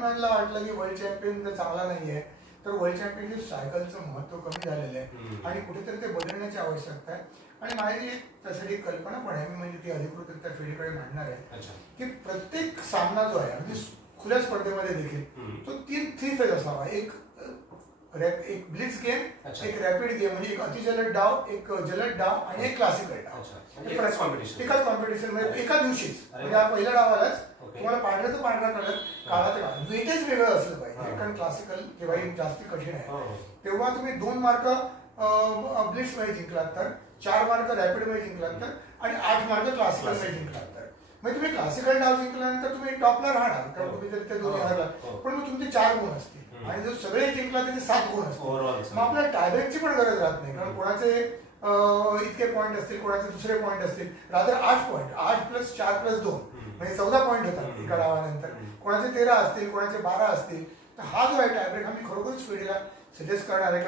मॅनला वाटलं की world champion तर चांगला नाहीये, तर वर्ल्ड चॅम्पियनशिप सायकलचं महत्व कमी झालेलं आहे आणि कुठेतरी ते बदलण्याची आवश्यकता आहे. आणि माझी त्यासाठी एक कल्पना पण आहे, मी म्हणजे ती अधिकृतरित्या फेडीकडे मांडणार आहे की प्रत्येक सामना जो आहे म्हणजे खुल्या स्पर्धेमध्ये देखील तो 3 फेज असावा. एक ब्लिट्स गेम, एक रॅपिड गेम म्हणजे एक अतिजलद डाव, एक जलद डाव आणि एक क्लासिकल डाव. एकाच कॉम्पिटिशन मध्ये एका दिवशीच म्हणजे पहिल्या डावालाच तुम्हाला पांढरा तर पांढरा कलर, काळा तर काळा, वेटेज वेगळं असलं पाहिजे. कारण क्लासिकल जेव्हा जास्त कठीण आहे तेव्हा तुम्ही 2 मार्क ब्लिट्स मध्ये जिंकलात तर, 4 मार्क रॅपिड मध्ये जिंकलात तर आणि 8 मार्क क्लासिकल मध्ये जिंकलात तर, म्हणजे तुम्ही क्लासिकल डाव जिंकल्यानंतर तुम्ही टॉपला राहणार. कारण तुम्ही जर ते दोन्ही हरलात पण मग तुमचे 4 गुण असतील आणि जर सगळे जिंकला तर ते 7 गुण असतील. मग आपल्याला टायब्रेकची पण गरज राहत नाही. कारण कोणाचे इतके पॉईंट असतील, कोणाचे दुसरे पॉईंट असतील, रादर 8 पॉईंट, 8+4+2 म्हणजे 14 पॉईंट होतात एका डावानंतर. कोणाचे 13 असतील, कोणाचे 12 असतील. तर हा जो आहे टायब्रेक हा मी खरोखरच फेडीला सजेस्ट करणार आहे.